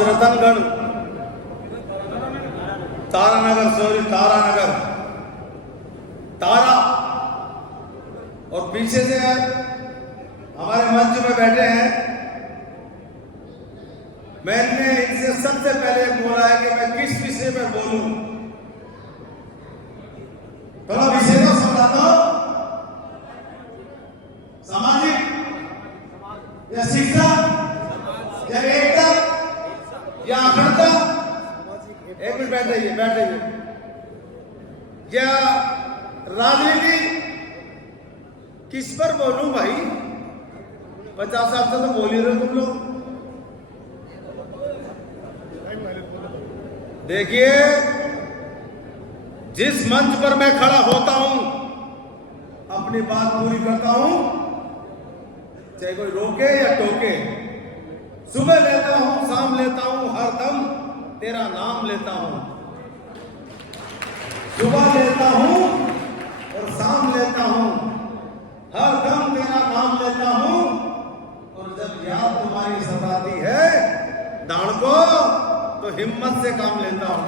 आज रतनगढ़ तारानगर तारा और पीछे से हमारे मंच में बैठे हैं। मैंने इनसे सबसे पहले बोला है कि मैं किस विषय पर बोलूं। थोड़ा विषय को समझाता हूं, सामाजिक या शिक्षा या एकता या अखंडता। एक मिनट बैठ जाइए। या राजनीति किस पर बोलूं भाई? 50 साल से तो बोल ही रहे तुम लोग। देखिए, जिस मंच पर मैं खड़ा होता हूं, अपनी बात पूरी करता हूं, चाहे कोई रोके या टोके। सुबह लेता हूं, शाम लेता हूं, हर दम तेरा नाम लेता हूं। सुबह लेता हूं और शाम लेता हूं, हर दम तेरा नाम लेता हूं। और जब याद तुम्हारी सताती है दाण को, तो हिम्मत से काम लेता हूं।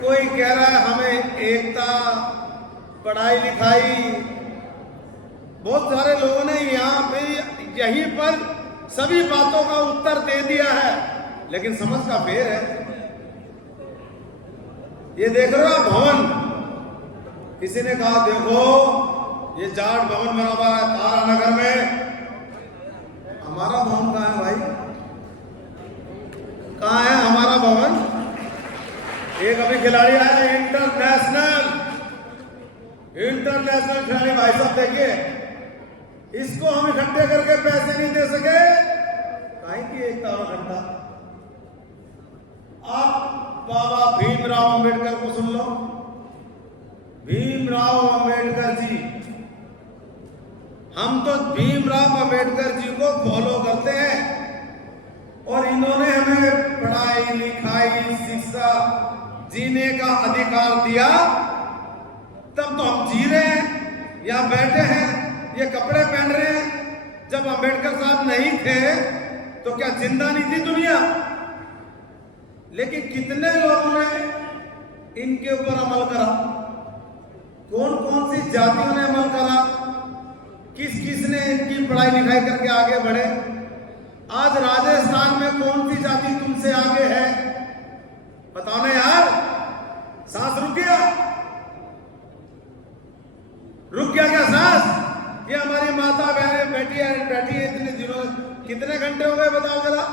कोई कह रहा है हमें एकता, पढ़ाई लिखाई, बहुत सारे लोगों ने यहां पे यहीं पर सभी बातों का उत्तर दे दिया है, लेकिन समझ का फेर है। ये देख रहे हो भवन, किसी ने कहा देखो ये जाट भवन बना हुआ है तारानगर में। हमारा भवन कहाँ है भाई? कहाँ है हमारा भवन? एक अभी खिलाड़ी आया इंटरनेशनल खिलाड़ी, भाई साहब देखिए, इसको हम इकट्ठे करके पैसे नहीं दे सके। काहे की एक तारा घंटा। आप बाबा भीमराव अंबेडकर को सुन लो। भीमराव अंबेडकर जी, हम तो भीमराव अंबेडकर जी को फॉलो करते हैं और इन्होंने हमें पढ़ाई लिखाई शिक्षा जीने का अधिकार दिया, तब तो हम जी रहे हैं, या बैठे हैं, ये कपड़े पहन रहे हैं। जब अंबेडकर साहब नहीं थे तो क्या जिंदा नहीं थी दुनिया? लेकिन कितने लोगों ने इनके ऊपर अमल करा? कौन कौन सी जातियों ने अमल करा? किस किस ने इनकी पढ़ाई लिखाई करके आगे बढ़े? आज राजस्थान में कौन सी जाति तुमसे आगे है? बताओ ना यार। सांस रुक गया क्या सांस? ये हमारी माता बहनें बैठी है इतने दिनों, कितने घंटे हो गए बताओ जरा,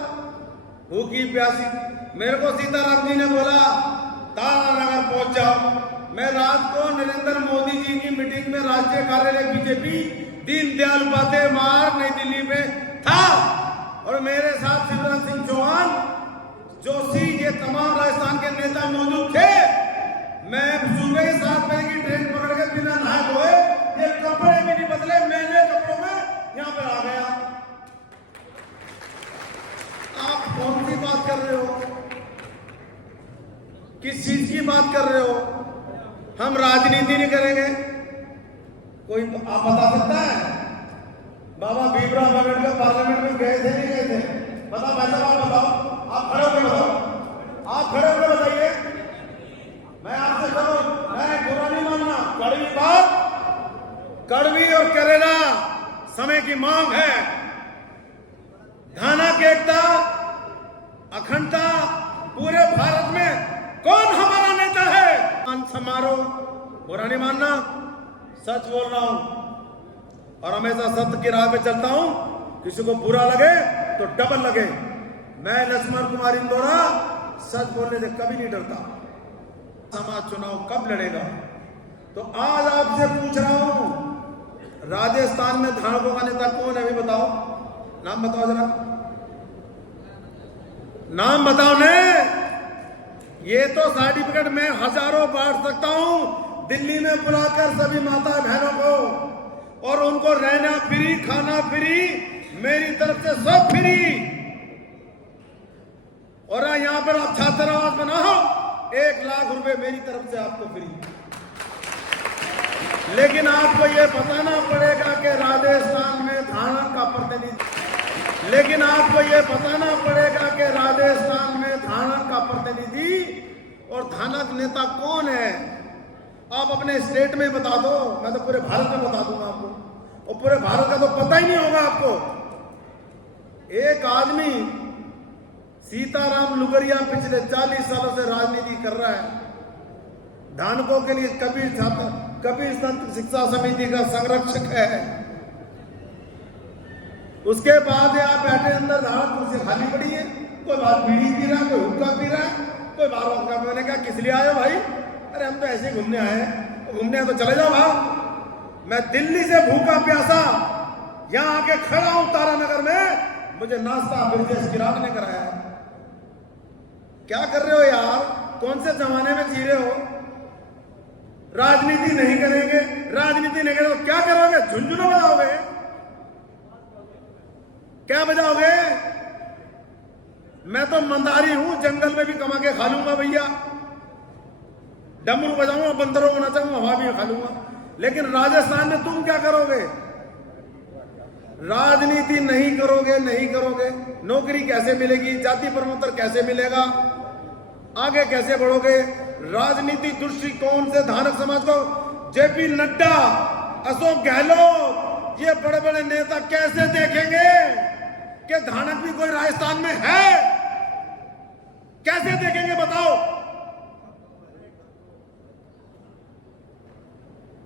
भूखी प्यासी। मेरे को सीताराम जी ने बोला तारानगर पहुंच जाओ। मैं रात को नरेंद्र मोदी जी की मीटिंग में राष्ट्रीय कार्यालय बीजेपी दीनदयाल उपाध्याय मार्ग नई दिल्ली में था, और मेरे साथ शिवराज सिंह चौहान, जोशी, ये तमाम राजस्थान के नेता मौजूद थे। मैं सुबह 7 बजे की ट्रेन पकड़ के बिना नहाए धोए, ये कपड़े भी नहीं बदले, मैंने कपड़ों में यहां पर आ गया। आप कौन सी बात कर रहे हो? किस चीज की बात कर रहे हो? हम राजनीति नहीं करेंगे। कोई आप बता सकता है? बाबा भीमराव अंबेडकर पार्लियामेंट में गए थे नहीं गए थे? बताओ भाई साहब, आप बताओ। आप खड़े होकर बताओ, आप खड़े होकर बताइए। मैं आपसे करूं, मैं बुरा नहीं मानना, कड़वी बात, कड़वी और करेला समय की मांग है। धाना की एकता, अखंडता, पूरे भारत में कौन हमारा नेता है? समारोह, बुरा नहीं मानना, सच बोल रहा हूं और हमेशा सत्य की राह पे चलता हूं। किसी को बुरा लगे तो डबल लगे। मैं लक्ष्मण कुमार इंदौरा सच बोलने से कभी नहीं डरता। समाज चुनाव कब लड़ेगा? तो आज आपसे पूछ रहा हूं, राजस्थान में धारकों का नेता कौन है? अभी बताओ, नाम बताओ जरा, नाम बताओ ने। ये तो सर्टिफिकेट मैं हजारों बांट सकता हूं दिल्ली में बुलाकर सभी माता बहनों को, और उनको रहना फ्री, खाना फ्री, मेरी तरफ से सब फ्री। और यहां पर आप छात्रावास बनाओ, 1 लाख रुपए मेरी तरफ से आपको फ्री। लेकिन आपको यह बताना पड़ेगा कि राजस्थान में धारण का प्रतिनिधि लेकिन आपको ये बताना पड़ेगा कि राजस्थान में धानक का प्रतिनिधि और धानक नेता कौन है। आप अपने स्टेट में बता दो, मैं तो पूरे भारत में बता दूंगा आपको, और पूरे भारत का तो पता ही नहीं होगा आपको। एक आदमी सीताराम लुगरिया पिछले 40 सालों से राजनीति कर रहा है, धानकों के लिए कबीर संत शिक्षा समिति का संरक्षक है। उसके बाद आप बैठे अंदर धानक कुर्सी खाली पड़ी है, कोई बात बीड़ी पी रहा है, कोई हुक्का पी रहा है, कोई बार हुक्का। मैंने कहा किस लिए आए हो भाई? अरे हम तो ऐसे ही घूमने आए हैं। तो घूमने आए तो चले जाओ भाव। मैं दिल्ली से भूखा प्यासा यहां आके खड़ा हूं तारानगर में, मुझे नाश्ता ब्रिजेश किराट ने कराया है। क्या कर रहे हो यार? कौन से जमाने में जी रहे हो? राजनीति नहीं करेंगे, राजनीति नहीं करेंगे तो क्या करोगे? झुंझुनू बजाओगे? क्या बजाओगे? मैं तो मंदारी हूं, जंगल में भी कमा के खा लूंगा भैया। डमरू बजाऊंगा, बंदरों को नचाऊंगा, वहां भी खा लूंगा। लेकिन राजस्थान में तुम क्या करोगे? राजनीति नहीं करोगे, नहीं करोगे, नौकरी कैसे मिलेगी? जाति प्रमाण कैसे मिलेगा? आगे कैसे बढ़ोगे? राजनीति दृष्टिकोण से धानक समाज को जेपी नड्डा, अशोक गहलोत, ये बड़े बड़े नेता कैसे देखेंगे कि धानक भी कोई राजस्थान में है? कैसे देखेंगे बताओ?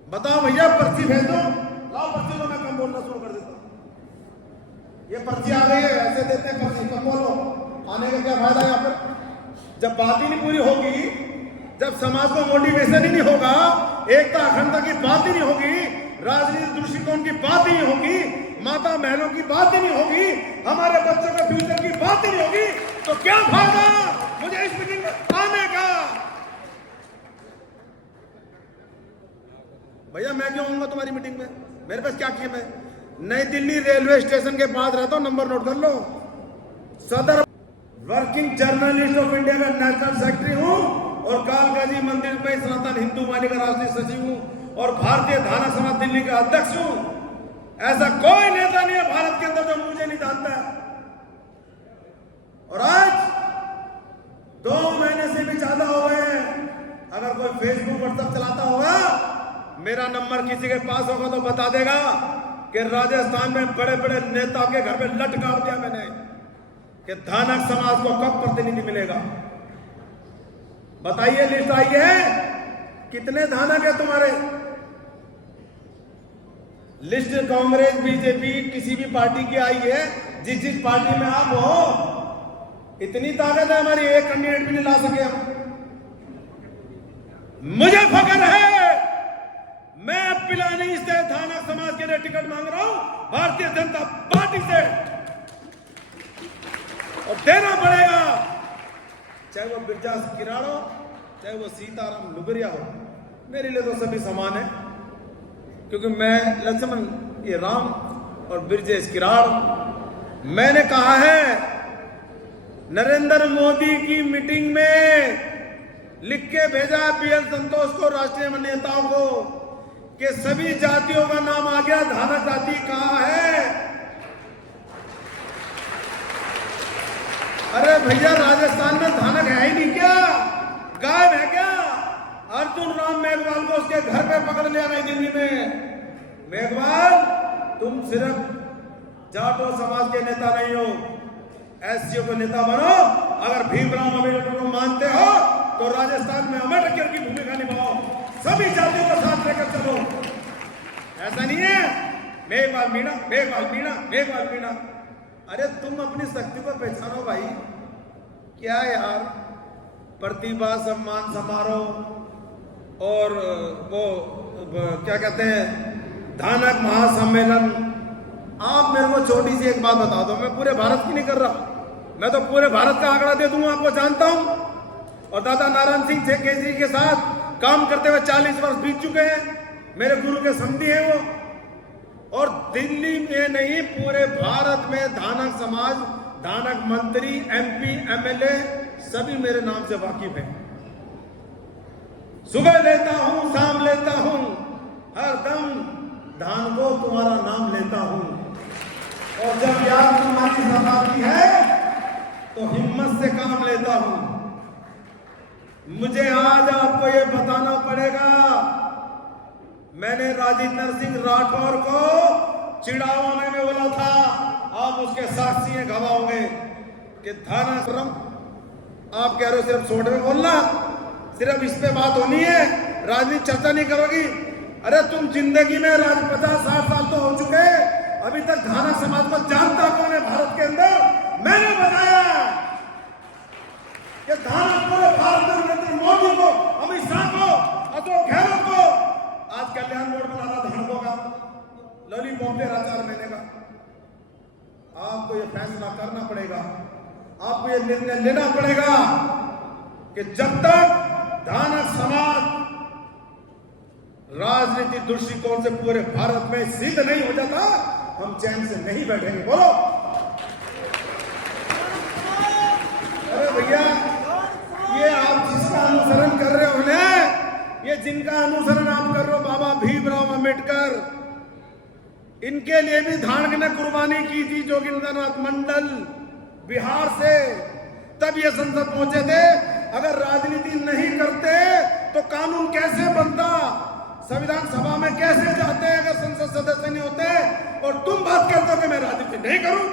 बताओ भैया, पर्ची भेज दो, लाओ पर्ची को, मैं कम बोलना शुरू कर देता हूं। ये पर्ची आ गई है, ऐसे देते हैं पर्ची, कम बोलो। आने का क्या फायदा यहाँ पर? जब बात ही नहीं पूरी होगी, जब समाज को मोटिवेशन ही नहीं होगा, एकता अखंडता की बात ही नहीं होगी, राजनीतिक दृष्टिकोण की बात ही नहीं होगी, माता बहनों की बात ही नहीं होगी, हमारे बच्चों के फ्यूचर की बात ही नहीं होगी, तो क्या फायदा मुझे इस मीटिंग में आने का? भैया मैं क्यों आऊंगा तुम्हारी मीटिंग में? मेरे पास क्या किया? मैं नई दिल्ली रेलवे स्टेशन के पास रहता हूं, नंबर नोट कर लो। सदर वर्किंग जर्नलिस्ट ऑफ इंडिया का नेशनल सेक्रेटरी हूं और कालकाजी मंदिर में सनातन हिंदू वाहिनी का राष्ट्रीय सचिव हूं और भारतीय धानक समाज दिल्ली का अध्यक्ष हूं। ऐसा कोई नेता नहीं है भारत के अंदर जो मुझे नहीं जानता है। और आज 2 महीने से भी ज्यादा हो गए हैं, अगर कोई फेसबुक व्हाट्सएप चलाता होगा, मेरा नंबर किसी के पास होगा तो बता देगा कि राजस्थान में बड़े बड़े नेता के घर में लट काट दिया मैंने कि धानक समाज को कब प्रतिनिधि मिलेगा। बताइए, लिस्ट आई है, कितने धानक है तुम्हारे? लिस्ट कांग्रेस, बीजेपी, किसी भी पार्टी की आई है, जिस पार्टी में आप हो, इतनी ताकत है हमारी, एक कैंडिडेट भी नहीं ला सके हम। मुझे फख्र है, मैं पिलानी से धानक समाज के लिए टिकट मांग रहा हूं भारतीय जनता पार्टी से, और देना पड़ेगा, चाहे वो ब्रिजेश किराट हो, चाहे वो सीताराम लुगरिया हो। मेरे लिए तो सभी समान है, क्योंकि मैं लक्ष्मण, ये राम और ब्रिजेश किराट। मैंने कहा है नरेंद्र मोदी की मीटिंग में लिख के भेजा बीएल संतोष को, राष्ट्रीय नेताओं को, कि सभी जातियों का नाम आ गया, धानक जाति कहां है? अरे भैया, राजस्थान में धानक है ही नहीं क्या? गायब है क्या? अर्जुन राम मेघवाल को उसके घर पे पकड़ लिया नई दिल्ली में। मेघवाल, तुम सिर्फ जाटो समाज के नेता नहीं हो, एससीओ को नेता बनो। अगर भीमराव अम्बेडकर को मानते हो तो राजस्थान में अम्बेडकर की भूमिका निभाओ, सभी जातियों को साथ लेकर चलो। ऐसा नहीं है मेघवाल मीणा, मेघवाल मीणा, मेघवाल मीणा। अरे तुम अपनी शक्ति को पहचानो भाई। क्या यार, प्रतिभा सम्मान समारोह और वो क्या कहते हैं, धानक महासम्मेलन। आप मेरे को छोटी सी एक बात बता दो, मैं पूरे भारत की नहीं कर रहा, मैं तो पूरे भारत का आंकड़ा दे दूंगा, आपको जानता हूं। और दादा नारायण सिंह केजरी के साथ काम करते हुए 40 वर्ष बीत चुके हैं, मेरे गुरु के समधी हैं वो। और दिल्ली में नहीं, पूरे भारत में धानक समाज, धानक मंत्री, एमपी, एमएलए सभी मेरे नाम से वाकिफ हैं। सुबह लेता हूं, शाम लेता हूं, हर दम धानकों तुम्हारा नाम लेता हूं। और जब याद तुम्हारी सरकार की है तो हिम्मत से काम लेता हूं। मुझे आज आपको ये बताना पड़ेगा, मैंने राजेंद्र सिंह राठौर को चिड़ावा में बोला था, आप उसके साक्षी हैं, गवाह होंगे कि धानाश्रम आप कह रहे हो सिर्फ सोट में बोलना, सिर्फ इस पे बात होनी है, राजनीति चर्चा नहीं करोगी। अरे तुम जिंदगी में 50-60 साल तो हो चुके, अभी तक धाना समाज को जानता कौन है भारत के अंदर? मैंने बताया कि धाना पूरे भारत में नरेंद्र मोदी को, अमित शाह को, अशोक गहलोत को आज कल्याण मोड़ बना रहा धानकों का लॉलीपॉप दे रहा 4 महीने का। आपको ये फैसला करना पड़ेगा, आपको ये निर्णय लेना पड़ेगा कि जब तक धानक समाज राजनीतिक दृष्टिकोण से पूरे भारत में सिद्ध नहीं हो जाता, हम चैन से नहीं बैठेंगे। बोलो अरे भैया, ये आप जिसका अनुसरण कर रहे हो ना, ये जिनका अनुसरण आप कर रहे हो बाबा भीमराव अंबेडकर, इनके लिए भी धानक ने कुर्बानी की थी। जोगिंद्रनाथ मंडल बिहार से तब ये संसद पहुंचे थे। अगर राजनीति नहीं करते तो कानून कैसे बनता, संविधान सभा में कैसे जाते अगर संसद सदस्य नहीं होते? और तुम बात करते हो कि मैं राजनीति नहीं करूं।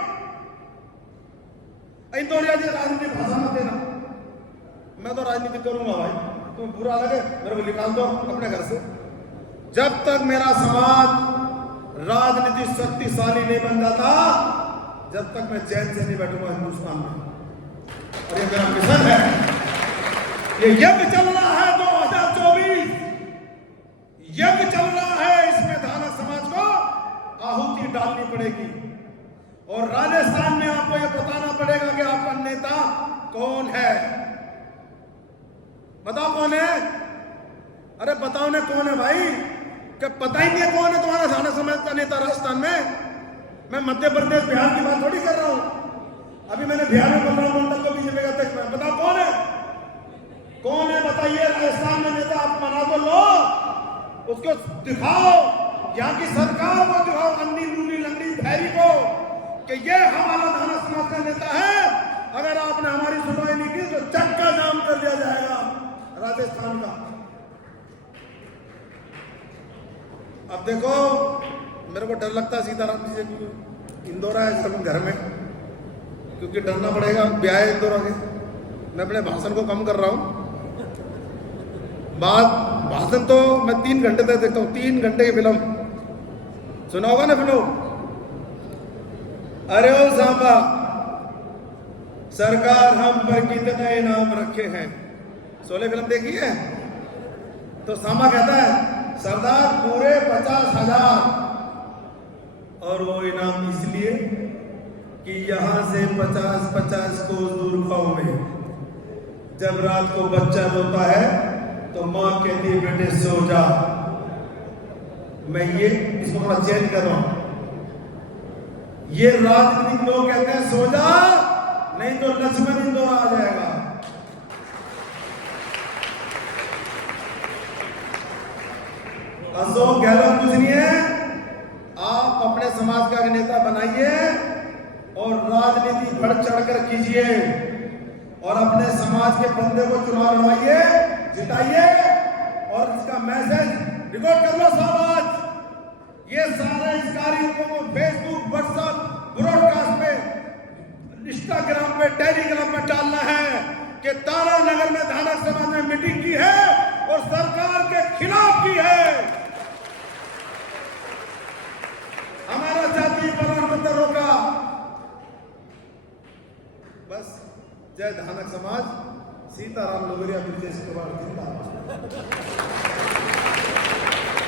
इंदौरिया जी राजनीति भाषा मत देना, मैं तो राजनीति करूंगा भाई, तुम्हें बुरा लगे मेरे को निकाल दो अपने घर से। जब तक मेरा समाज राजनीति शक्तिशाली नहीं बन जाता, जब तक मैं चैन से नहीं बैठूंगा हिंदुस्तान में। और ये मेरा मिशन है, ये यज्ञ चल रहा है 2024, यज्ञ चल रहा है, इसमें धानक समाज को आहुति डालनी पड़ेगी। और राजस्थान में आपको यह बताना पड़ेगा कि आपका नेता कौन है। बताओ कौन है? अरे बताओ ना कौन है भाई, क्या पता ही नहीं है कौन है तुम्हारा धानक समाज का नेता राजस्थान में? मैं मध्य प्रदेश बिहार की बात थोड़ी कर रहा हूं, अभी मैंने बिहार में बोल रहा हूं, मंडल को बीजेपी का अध्यक्ष में। बताओ कौन है, कौन है बताइए। राजस्थान में नेता आप मना तो लो, उसको दिखाओ, यहाँ की सरकार को दिखाओ, अंधी लूली लंगड़ी भैरी को, कि ये हमारा धानक समाज का नेता है। अगर आपने हमारी सुनवाई नहीं की तो चक्का जाम कर दिया जाएगा राजस्थान का। अब देखो, मेरे को डर लगता है सीताराम जी से, इंदौरा है सब घर में, क्योंकि डरना पड़ेगा, ब्याह है इंदौरा के। मैं अपने भाषण को कम कर रहा हूं, भाषण तो मैं 3 घंटे तक देखता हूं, 3 घंटे की फिल्म सुना होगा ना फिल्म। अरे ओ सांबा, सरकार हम पर कितने इनाम रखे हैं, शोले फिल्म देखी है? तो सांबा कहता है सरदार पूरे 50,000, और वो इनाम इसलिए कि यहां से 50-50 को दूर गांव में जब रात को बच्चा रोता है तो मां कहती है बेटे सो जा। मैं ये इसको थोड़ा चेंज कर रहा हूं, ये राजनीतिक लोग कहते हैं सो जा, नहीं तो लक्ष्मण इंदौर आ जाएगा। अशोक गहलोत कुछ नहीं है, आप अपने समाज का नेता बनाइए और राजनीति बढ़ चढ़कर कीजिए और अपने समाज के बंदे को चुनाव लड़वाइए, जिताइए और इसका मैसेज रिकॉर्ड कर लो समाज। ये सारे इस कार्यों को फेसबुक, व्हाट्सएप, ब्रॉडकास्ट पे, इंस्टाग्राम पे, टेलीग्राम पे डालना है कि तारा नगर में धानक समाज ने मीटिंग की है और सरकार के खिलाफ की है। हमारा जातीय प्रमाण पत्र रोका। बस जय धानक समाज, सीताराम लोगरिया ब्रिजेश कुमार जिंदाबाद।